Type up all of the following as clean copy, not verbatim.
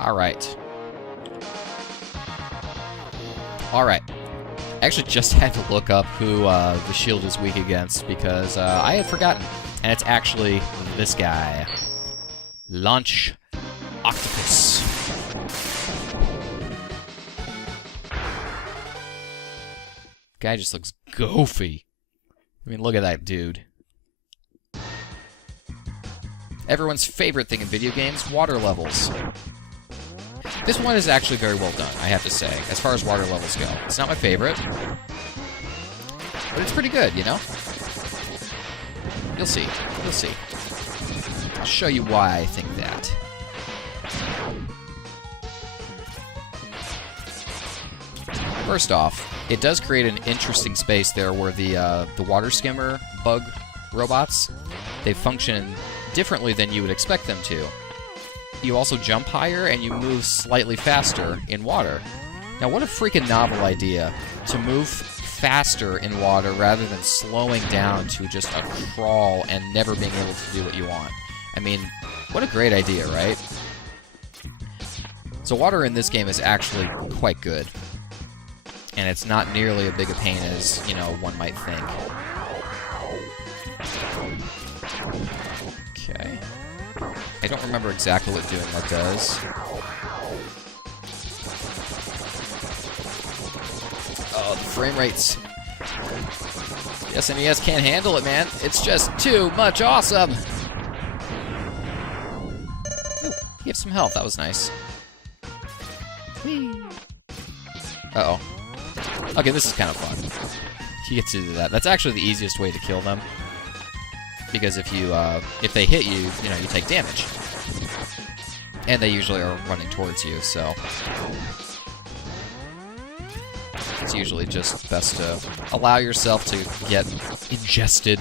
Alright. Alright. I actually just had to look up who the shield is weak against because I had forgotten. And it's actually this guy. Launch Octopus. Guy just looks goofy. I mean, look at that dude. Everyone's favorite thing in video games, water levels. This one is actually very well done, I have to say, as far as water levels go. It's not my favorite, but it's pretty good, you know? You'll see. You'll see. I'll show you why I think that. First off, it does create an interesting space there where the water skimmer bug robots, they function differently than you would expect them to. You also jump higher and you move slightly faster in water. Now, what a freaking novel idea to move faster in water rather than slowing down to just a crawl and never being able to do what you want. I mean, what a great idea, right? So water in this game is actually quite good. And it's not nearly as big a pain as, you know, one might think. Okay. I don't remember exactly what doing that does. Oh, the frame rates. The SNES can't handle it, man. It's just too much awesome. Ooh, he gave some health. That was nice. Whee. Uh-oh. Okay, this is kind of fun. You get to do that. That's actually the easiest way to kill them. Because if they hit you, you know, you take damage. And they usually are running towards you, so it's usually just best to allow yourself to get ingested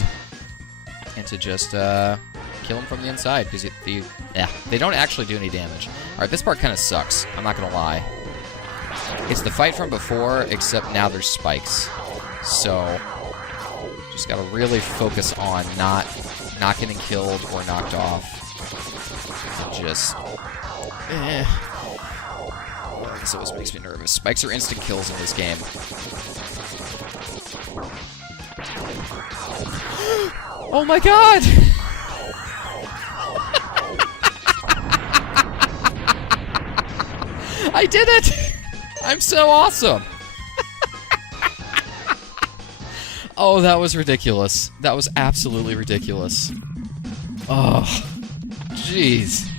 and to just kill them from the inside, because they don't actually do any damage. Alright, this part kind of sucks, I'm not gonna lie. It's the fight from before, except now there's spikes. So just gotta really focus on not getting killed or knocked off. Just this always makes me nervous. Spikes are instant kills in this game. Oh my god! I did it! I'm so awesome! Oh, that was ridiculous. That was absolutely ridiculous. Oh, jeez.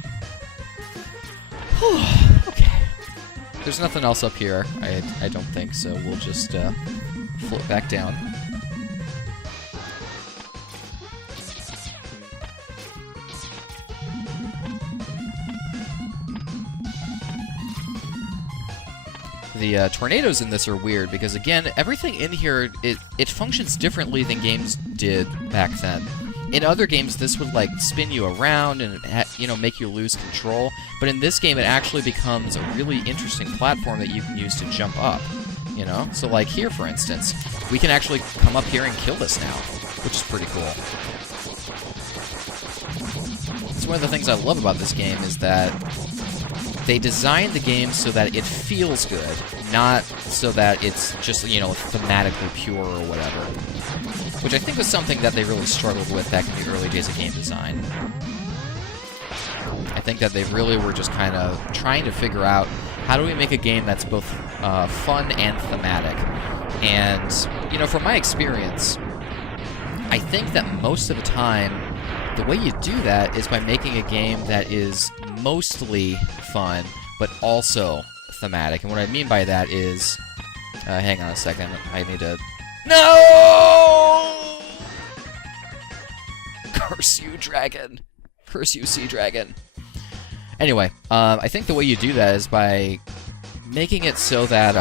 Okay. There's nothing else up here, I don't think, so we'll just float back down. The tornadoes in this are weird because, again, everything in here, it functions differently than games did back then. In other games, this would, like, spin you around and, you know, make you lose control. But in this game, it actually becomes a really interesting platform that you can use to jump up, you know? So, like, here, for instance, we can actually come up here and kill this now, which is pretty cool. So one of the things I love about this game is that they designed the game so that it feels good, not so that it's just, you know, thematically pure or whatever. Which I think was something that they really struggled with back in the early days of game design. I think that they really were just kind of trying to figure out, how do we make a game that's both fun and thematic? And, you know, from my experience, I think that most of the time, the way you do that is by making a game that is mostly fun, but also thematic. And what I mean by that is... hang on a second, I need to... No! Curse you, dragon. Curse you, sea dragon. Anyway, I think the way you do that is by making it so that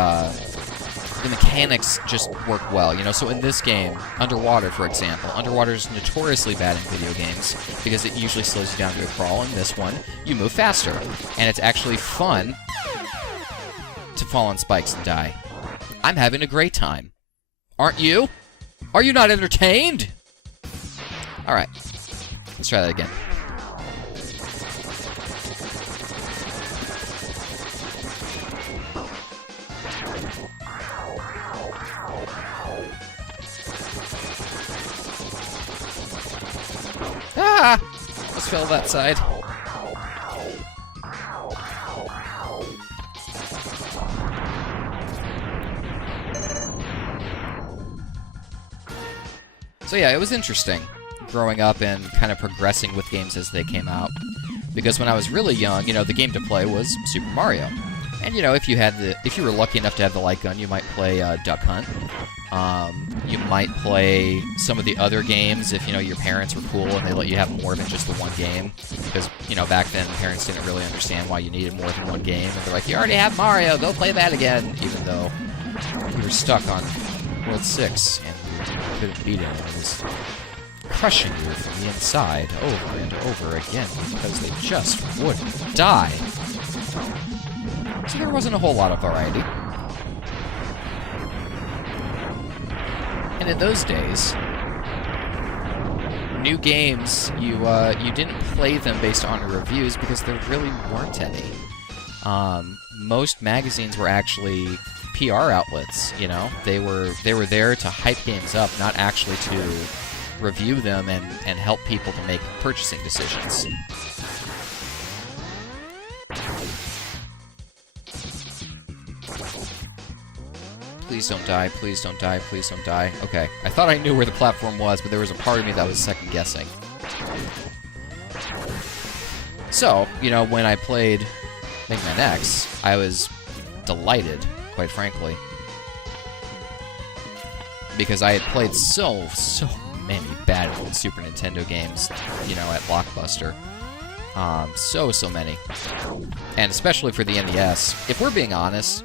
the mechanics just work well, you know? So in this game, Underwater, for example, Underwater is notoriously bad in video games because it usually slows you down to a crawl. In this one, you move faster. And it's actually fun to fall on spikes and die. I'm having a great time. Aren't you? Are you not entertained? Alright. Let's try that again. Ah! Let's fill that side. So yeah, it was interesting growing up and kind of progressing with games as they came out. Because when I was really young, you know, the game to play was Super Mario. And, you know, if you were lucky enough to have the light gun, you might play Duck Hunt. You might play some of the other games if, you know, your parents were cool and they let you have more than just the one game. Because, you know, back then, parents didn't really understand why you needed more than one game. And they're like, you already have Mario, go play that again. Even though you were stuck on World 6 and you couldn't beat it. It was crushing you from the inside over and over again because they just wouldn't die. So there wasn't a whole lot of variety. And in those days, new games, you didn't play them based on reviews because there really weren't any. Most magazines were actually PR outlets, you know? They were there to hype games up, not actually to review them and help people to make purchasing decisions. Please don't die, please don't die, please don't die. Okay, I thought I knew where the platform was, but there was a part of me that was second-guessing. So, you know, when I played Megaman X, I was delighted, quite frankly. Because I had played so many bad old Super Nintendo games, you know, at Blockbuster. So many. And especially for the NES. If we're being honest,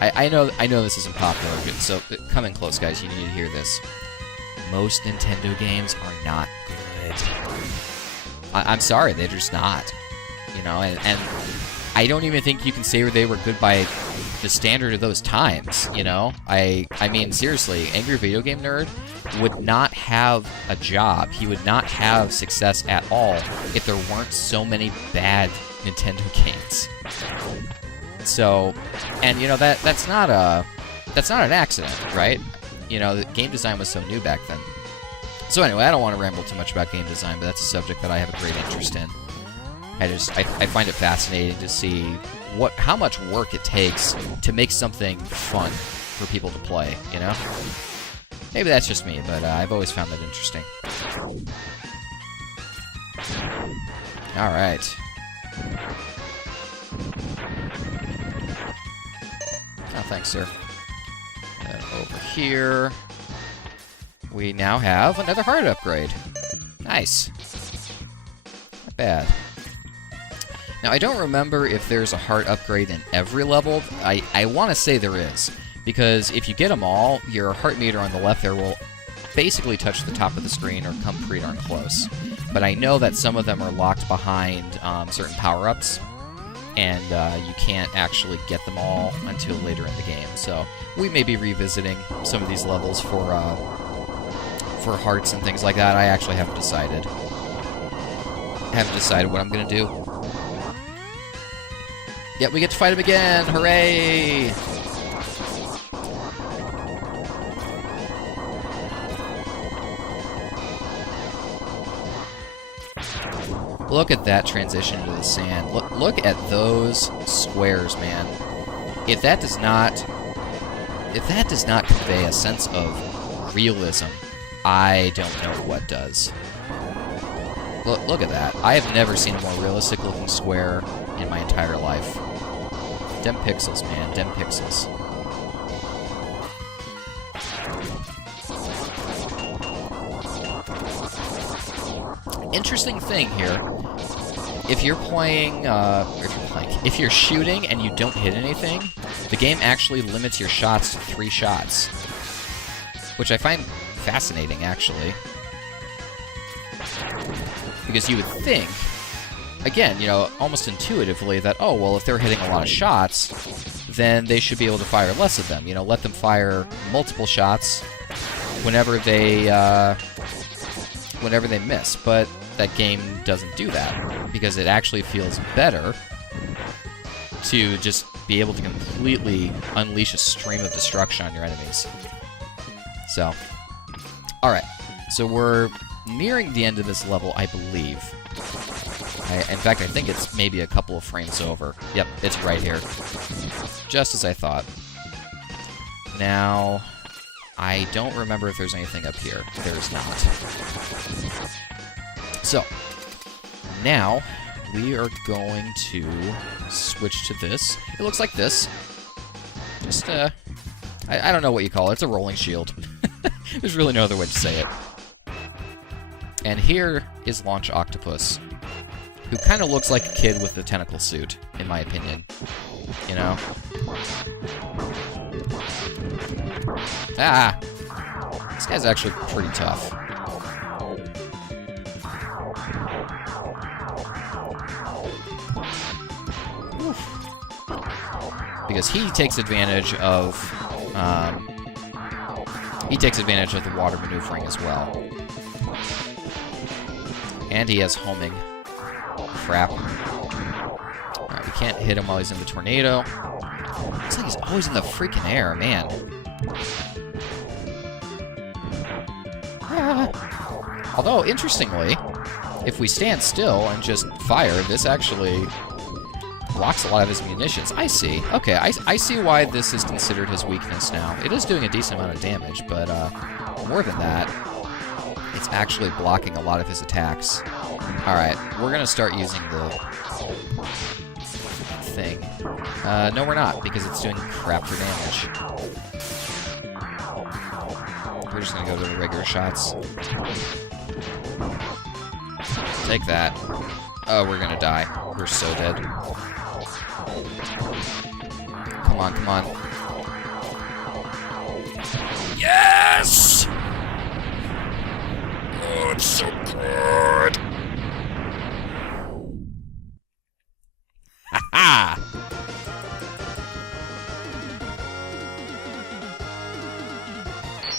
I know this isn't popular, so come in close, guys. You need to hear this. Most Nintendo games are not good. I'm sorry, they're just not. You know, and I don't even think you can say they were good by the standard of those times, you know? I mean, seriously, Angry Video Game Nerd would not have a job. He would not have success at all if there weren't so many bad Nintendo games. So, and you know, that's not an accident, right? You know, the game design was so new back then. So anyway, I don't want to ramble too much about game design, but that's a subject that I have a great interest in. I find it fascinating to see how much work it takes to make something fun for people to play, you know? Maybe that's just me, but I've always found that interesting. Alright. Oh, thanks, sir. And over here, we now have another heart upgrade. Nice. Not bad. Now, I don't remember if there's a heart upgrade in every level. I want to say there is, because if you get them all, your heart meter on the left there will basically touch the top of the screen or come pretty darn close. But I know that some of them are locked behind certain power-ups, and you can't actually get them all until later in the game. So we may be revisiting some of these levels for hearts and things like that. I actually haven't decided. I haven't decided what I'm going to do. Yep, we get to fight him again! Hooray! Look at that transition into the sand. Look at those squares, man. If that does not convey a sense of realism, I don't know what does. Look at that. I have never seen a more realistic looking square in my entire life. Dem pixels, man. Dem pixels. Interesting thing here. If you're shooting and you don't hit anything, the game actually limits your shots to 3 shots. Which I find fascinating, actually. Because you would think, again, you know, almost intuitively that, oh, well, if they're hitting a lot of shots, then they should be able to fire less of them. You know, let them fire multiple shots whenever they miss. But that game doesn't do that, because it actually feels better to just be able to completely unleash a stream of destruction on your enemies. So, alright. So we're nearing the end of this level, I believe. In fact, I think it's maybe a couple of frames over. Yep, it's right here. Just as I thought. Now, I don't remember if there's anything up here. There's not. So, now, we are going to switch to this. It looks like this. Just, I don't know what you call it. It's a rolling shield. There's really no other way to say it. And here is Launch Octopus, who kind of looks like a kid with a tentacle suit, in my opinion. You know? Ah! This guy's actually pretty tough. Because he takes advantage of... the water maneuvering as well. And he has homing. Crap. Alright, we can't hit him while he's in the tornado. Looks like he's always in the freaking air, man. Although, interestingly, if we stand still and just fire, this actually blocks a lot of his munitions. I see. Okay, I see why this is considered his weakness now. It is doing a decent amount of damage, but more than that, it's actually blocking a lot of his attacks. Alright, we're going to start using the thing. No, we're not, because it's doing crap for damage. We're just going to go to the regular shots. Take that. Oh, we're going to die. We're so dead. Come on, come on. Yes! Oh, it's so good! Ha-ha!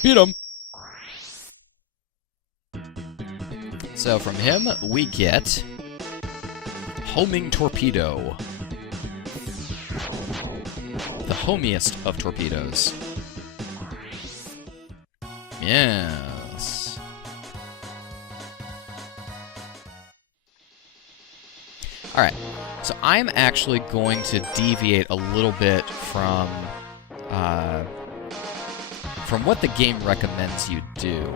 Beat him! So from him, we get... Homing Torpedo. The homiest of torpedoes. Yes. Alright, so I'm actually going to deviate a little bit from what the game recommends you do.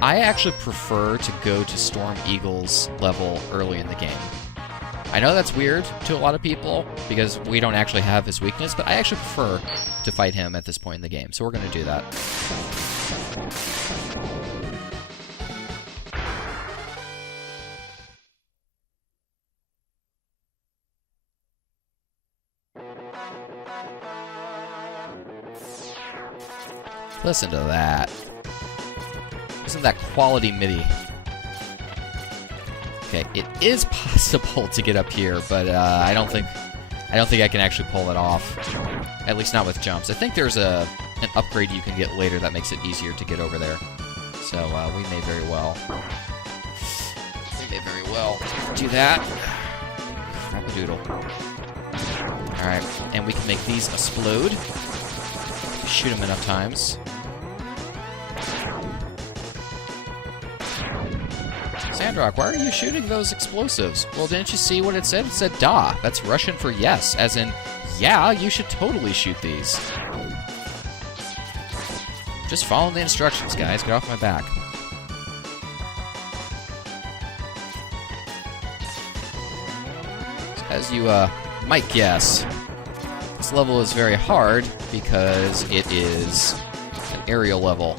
I actually prefer to go to Storm Eagle's level early in the game. I know that's weird to a lot of people, because we don't actually have his weakness, but I actually prefer to fight him at this point in the game, so we're going to do that. Listen to that. Isn't that quality MIDI? Okay, it is possible to get up here, but I don't think I can actually pull it off. At least not with jumps. I think there's an upgrade you can get later that makes it easier to get over there. So we may very well do that. Crap-a-doodle. Alright, and we can make these explode. Shoot them enough times. Sandrock, why are you shooting those explosives? Well, didn't you see what it said? It said da. That's Russian for yes, as in, yeah, you should totally shoot these. Just follow the instructions, guys. Get off my back. As you might guess, this level is very hard because it is an aerial level.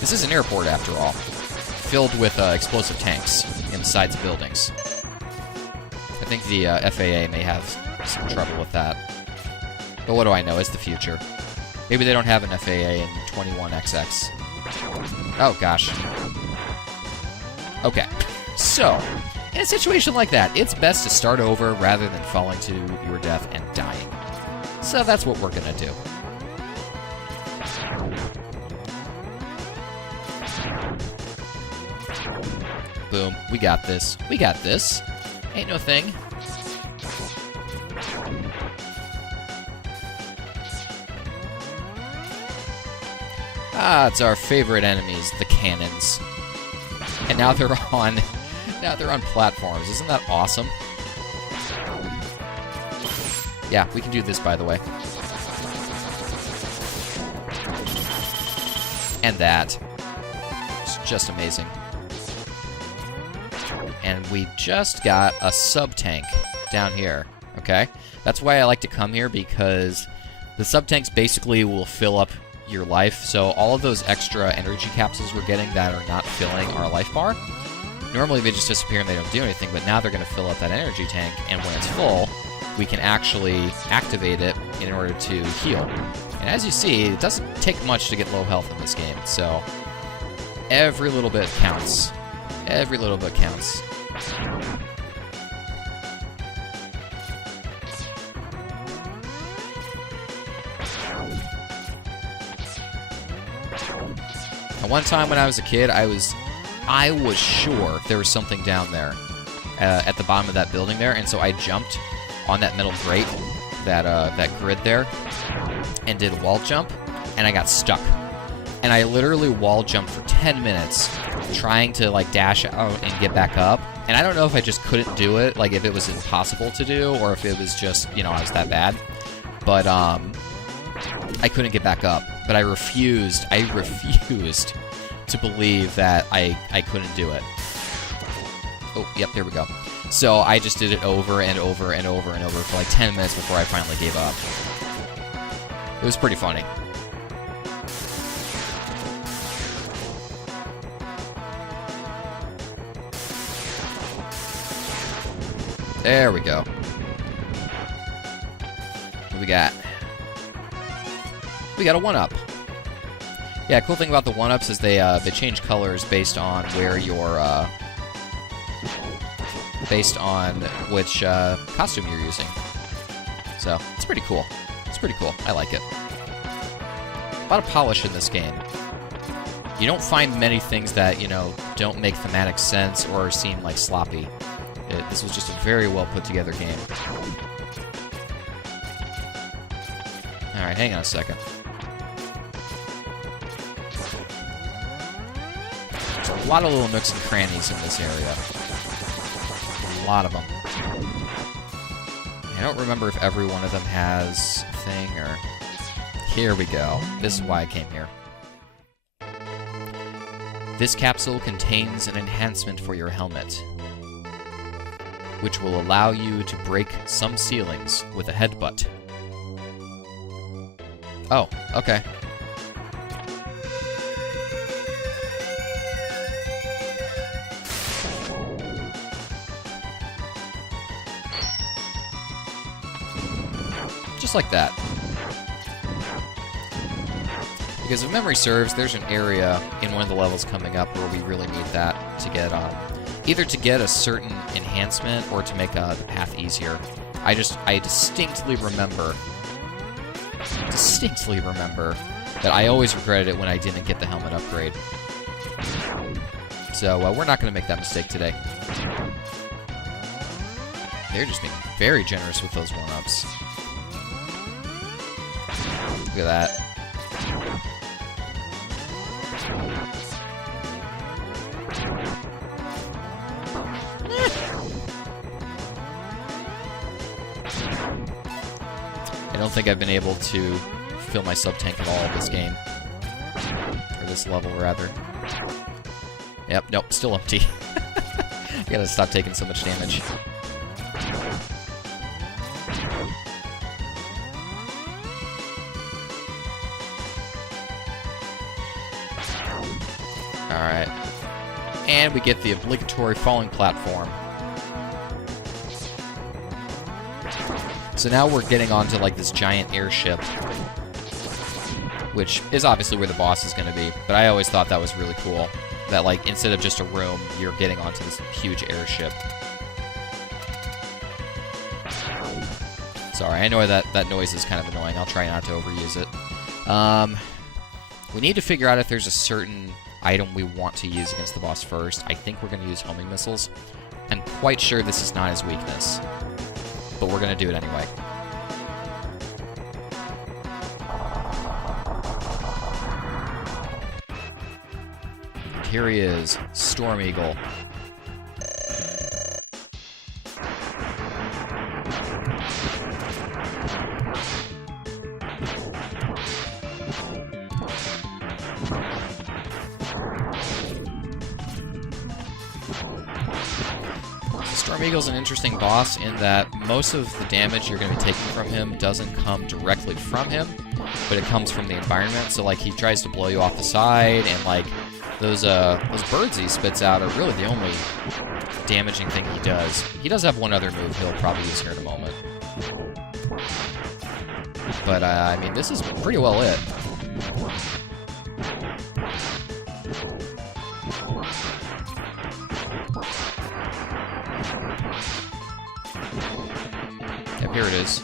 This is an airport, after all, filled with explosive tanks inside the buildings. I think the FAA may have some trouble with that. But what do I know? It's the future. Maybe they don't have an FAA in 21XX. Oh, gosh. Okay. So, in a situation like that, it's best to start over rather than falling to your death and dying. So that's what we're gonna do. Boom. We got this. We got this. Ain't no thing. Ah, it's our favorite enemies, the cannons. And now they're on platforms. Isn't that awesome? Yeah, we can do this, by the way. And that. It's just amazing. And we just got a sub-tank down here, okay? That's why I like to come here, because the sub-tanks basically will fill up your life. So all of those extra energy capsules we're getting that are not filling our life bar, normally they just disappear and they don't do anything, but now they're going to fill up that energy tank, and when it's full, we can actually activate it in order to heal. And as you see, it doesn't take much to get low health in this game, so every little bit counts. Every little bit counts. And one time when I was a kid, I was sure there was something down there at the bottom of that building there, and so I jumped on that metal grate, that grid there, and did a wall jump, and I got stuck. And I literally wall jumped for 10 minutes trying to, like, dash out and get back up. And I don't know if I just couldn't do it, like, if it was impossible to do, or if it was just, you know, I was that bad. But, I couldn't get back up. But I refused to believe that I couldn't do it. Oh, yep, there we go. So I just did it over and over and over and over for like 10 minutes before I finally gave up. It was pretty funny. There we go. What do we got? We got a 1-up. Yeah, cool thing about the 1-ups is they change colors based on where your based on which costume you're using. So it's pretty cool. It's pretty cool. I like it. A lot of polish in this game. You don't find many things that, you know, don't make thematic sense or seem like sloppy. This was just a very well put together game. Alright, hang on a second. There's a lot of little nooks and crannies in this area. A lot of them. I don't remember if every one of them has a thing or... Here we go. This is why I came here. This capsule contains an enhancement for your helmet, which will allow you to break some ceilings with a headbutt. Oh, okay. Just like that. Because if memory serves, there's an area in one of the levels coming up where we really need that to get either to get a certain enhancement or to make the path easier. I distinctly remember that I always regretted it when I didn't get the helmet upgrade. So we're not going to make that mistake today. They're just being very generous with those 1-ups. Look at that. I don't think I've been able to fill my sub-tank at all this game. Or this level, rather. Yep, nope, still empty. I gotta stop taking so much damage. Alright. And we get the obligatory falling platform. So now we're getting onto, like, this giant airship, which is obviously where the boss is going to be, but I always thought that was really cool, that, like, instead of just a room, you're getting onto this huge airship. Sorry, I know that noise is kind of annoying. I'll try not to overuse it. We need to figure out if there's a certain item we want to use against the boss first. I think we're going to use homing missiles. I'm quite sure this is not his weakness, but we're going to do it anyway. here he is, Storm Eagle. Storm Eagle's an interesting boss in that most of the damage you're going to be taking from him doesn't come directly from him, but it comes from the environment. So, like, he tries to blow you off the side, and, like, those birds he spits out are really the only damaging thing he does. He does have one other move he'll probably use here in a moment. But, I mean, this is pretty well it. Yep, here it is.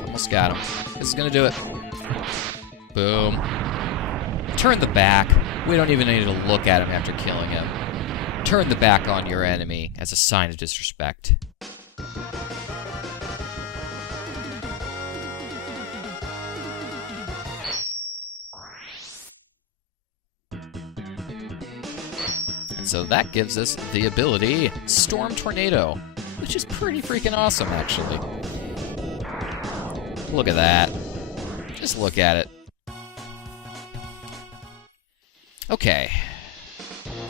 Almost got him. This is gonna do it. Boom. Turn the back. We don't even need to look at him after killing him. Turn the back on your enemy as a sign of disrespect. And so that gives us the ability Storm Tornado, which is pretty freaking awesome, actually. Look at that. Just look at it. Okay.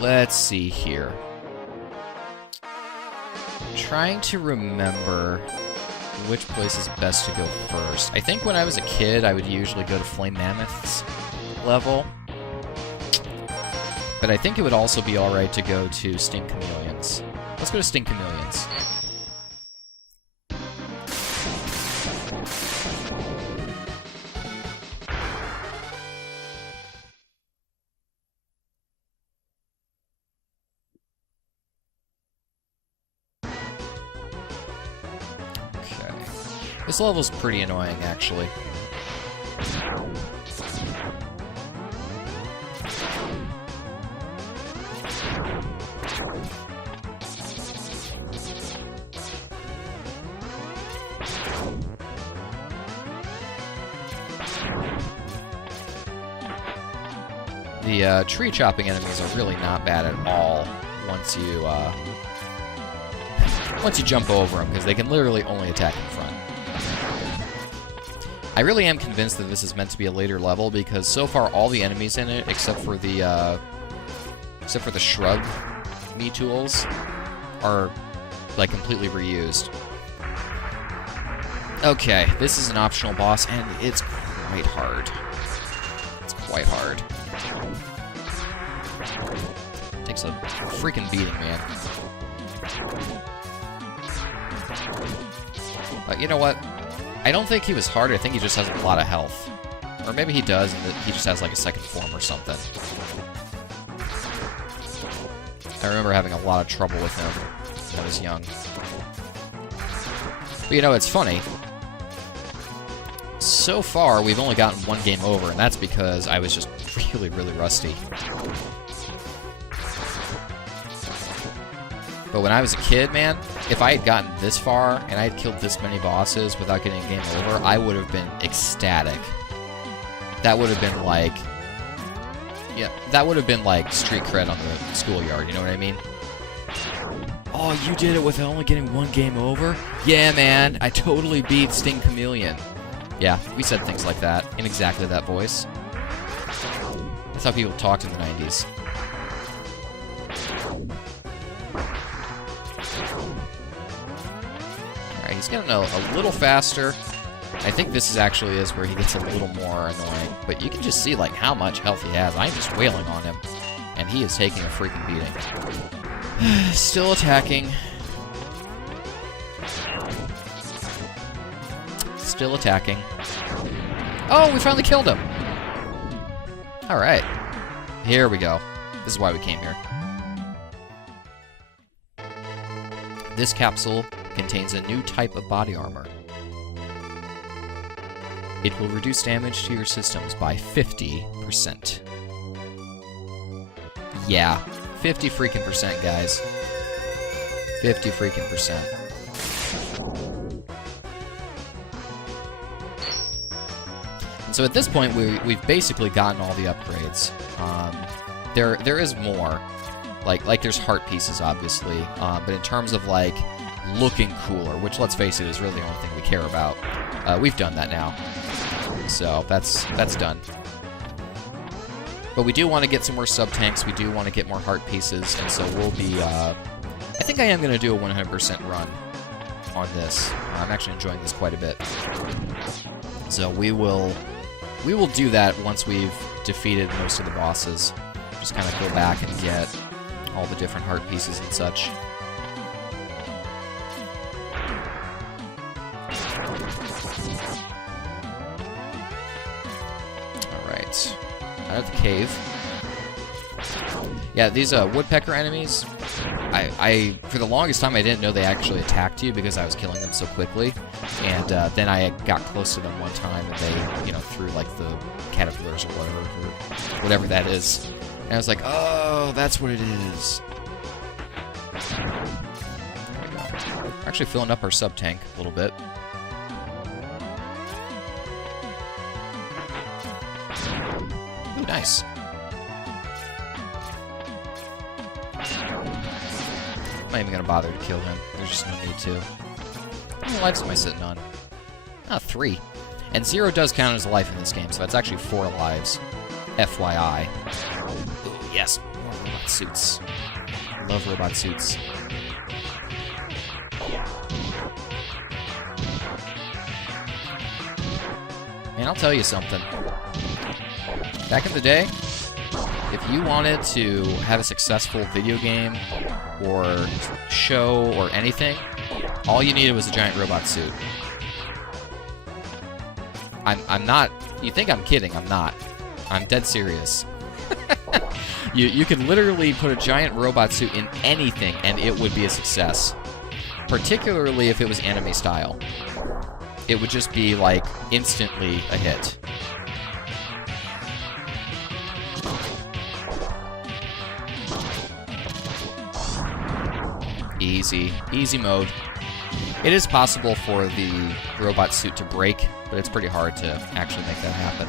Let's see here. I'm trying to remember which place is best to go first. I think when I was a kid, I would usually go to Flame Mammoth's level. But I think it would also be alright to go to Sting Chameleons. Let's go to Sting Chameleons. This level's pretty annoying, actually. The tree chopping enemies are really not bad at all once you jump over them, because they can literally only attack in front. I really am convinced that this is meant to be a later level, because so far all the enemies in it, except for the shrub me tools, are like completely reused. Okay, this is an optional boss, and it's quite hard. It's quite hard. Takes a freaking beating, man. But you know what? I don't think he was hard. I think he just has a lot of health. Or maybe he does, and he just has like a second form or something. I remember having a lot of trouble with him when I was young. But you know, it's funny. So far, we've only gotten one game over, and that's because I was just really, really rusty. But when I was a kid, man, if I had gotten this far and I had killed this many bosses without getting a game over, I would have been ecstatic. That would have been like... Yeah, that would have been like street cred on the schoolyard, you know what I mean? Oh, you did it with only getting one game over? Yeah, man, I totally beat Sting Chameleon. Yeah, we said things like that, in exactly that voice. That's how people talked in the 90s. He's getting a little faster. I think this actually is where he gets a little more annoying. But you can just see like how much health he has. I'm just wailing on him. And he is taking a freaking beating. Still attacking. Still attacking. Oh, we finally killed him. Alright. Here we go. This is why we came here. This capsule contains a new type of body armor. It will reduce damage to your systems by 50%. Yeah, 50 freaking percent, guys. 50 freaking percent. And so at this point, we've basically gotten all the upgrades. There is more. Like there's heart pieces, obviously. But in terms of, like, looking cooler, which, let's face it, is really the only thing we care about, we've done that now. So that's done. But we do want to get some more sub-tanks, we do want to get more heart pieces, and so we'll be, I think I am going to do a 100% run on this. I'm actually enjoying this quite a bit. So we will do that once we've defeated most of the bosses. Just kind of go back and get all the different heart pieces and such. Alright. Out of the cave. Yeah, these woodpecker enemies, I for the longest time I didn't know they actually attacked you because I was killing them so quickly. And then I got close to them one time and they, you know, threw like the caterpillars or whatever that is. And I was like, oh, that's what it is. There we go. We're actually filling up our sub-tank a little bit. Ooh, nice. I'm not even going to bother to kill him. There's just no need to. How many lives am I sitting on? Ah, 3. And 0 does count as a life in this game, so that's actually 4 lives. FYI. Ooh, yes, more robot suits. Love robot suits. Man, I'll tell you something. Back in the day, if you wanted to have a successful video game or show or anything, all you needed was a giant robot suit. I'm not... You think I'm kidding, I'm not. I'm dead serious. You could literally put a giant robot suit in anything and it would be a success. Particularly if it was anime style. It would just be, like, instantly a hit. Easy. Easy mode. It is possible for the robot suit to break, but it's pretty hard to actually make that happen.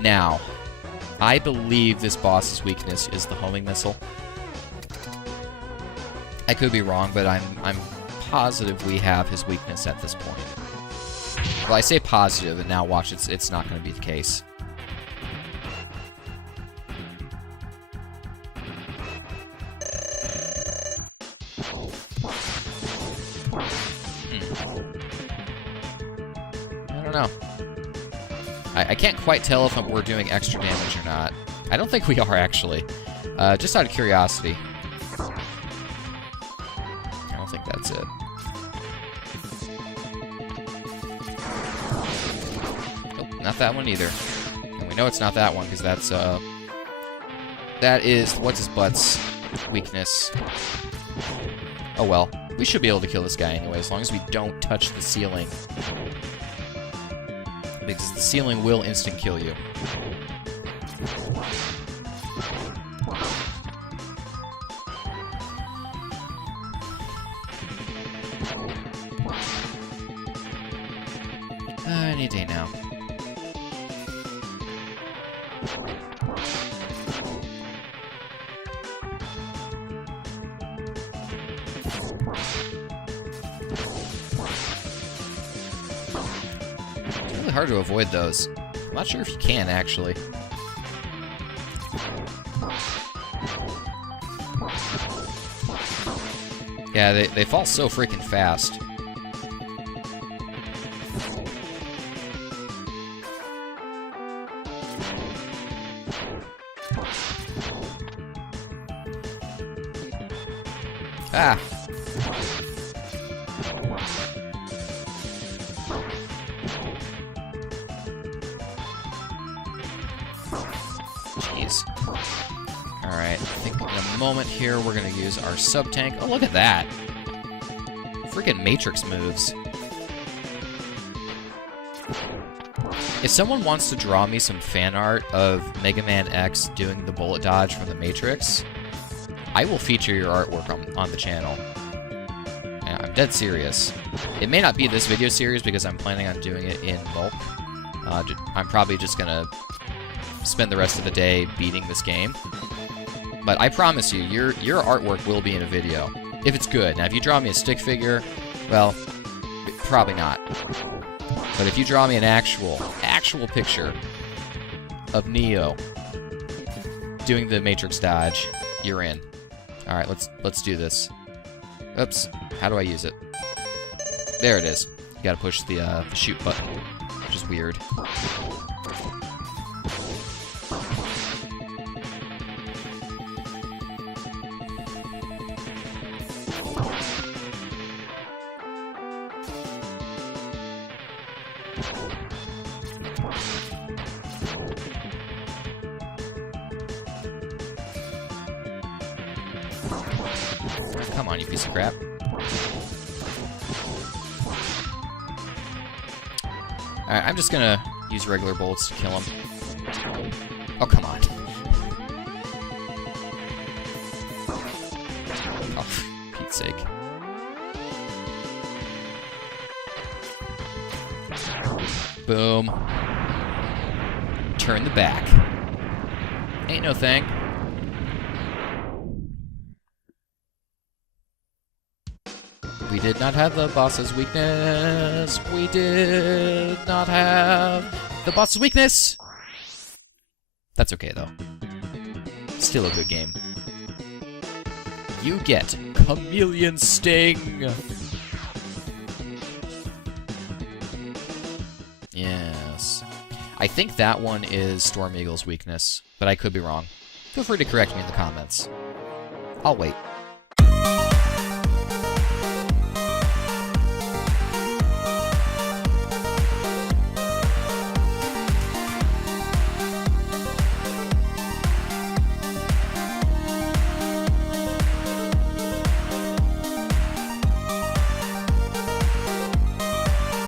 Now, I believe this boss's weakness is the homing missile. I could be wrong, but I'm positive we have his weakness at this point. Well, I say positive, and now watch, it's not going to be the case. I don't know. I can't quite tell if we're doing extra damage or not. I don't think we are, actually. Just out of curiosity. I don't think that's it. Nope, not that one either. And we know it's not that one, because that's, that is what's-his-butt's weakness. Oh well. We should be able to kill this guy anyway, as long as we don't touch the ceiling. Because the ceiling will instant kill you. Any day now. It's really hard to avoid those. I'm not sure if you can, actually. Yeah, they fall so freaking fast. Ah! Jeez. Alright, I think in a moment here we're going to use our sub-tank. Oh, look at that! freaking Matrix moves. If someone wants to draw me some fan art of Megaman X doing the bullet dodge from the Matrix, I will feature your artwork on the channel. Yeah, I'm dead serious. It may not be this video series because I'm planning on doing it in bulk. I'm probably just gonna spend the rest of the day beating this game. But I promise you, your artwork will be in a video. If it's good. Now, if you draw me a stick figure, well, probably not. But if you draw me an actual picture of Neo doing the Matrix dodge, you're in. Alright, let's do this. Oops. How do I use it? There it is. You gotta push the shoot button, which is weird. Come on, you piece of crap. Alright, I'm just gonna use regular bullets to kill him. Oh, come on. Oh, for Pete's sake. Boom. Turn the back. Ain't no thing. We did not have the boss's weakness. We did not have the boss's weakness. That's okay, though. Still a good game. You get Chameleon Sting. Yes. I think that one is Storm Eagle's weakness, but I could be wrong. Feel free to correct me in the comments. I'll wait.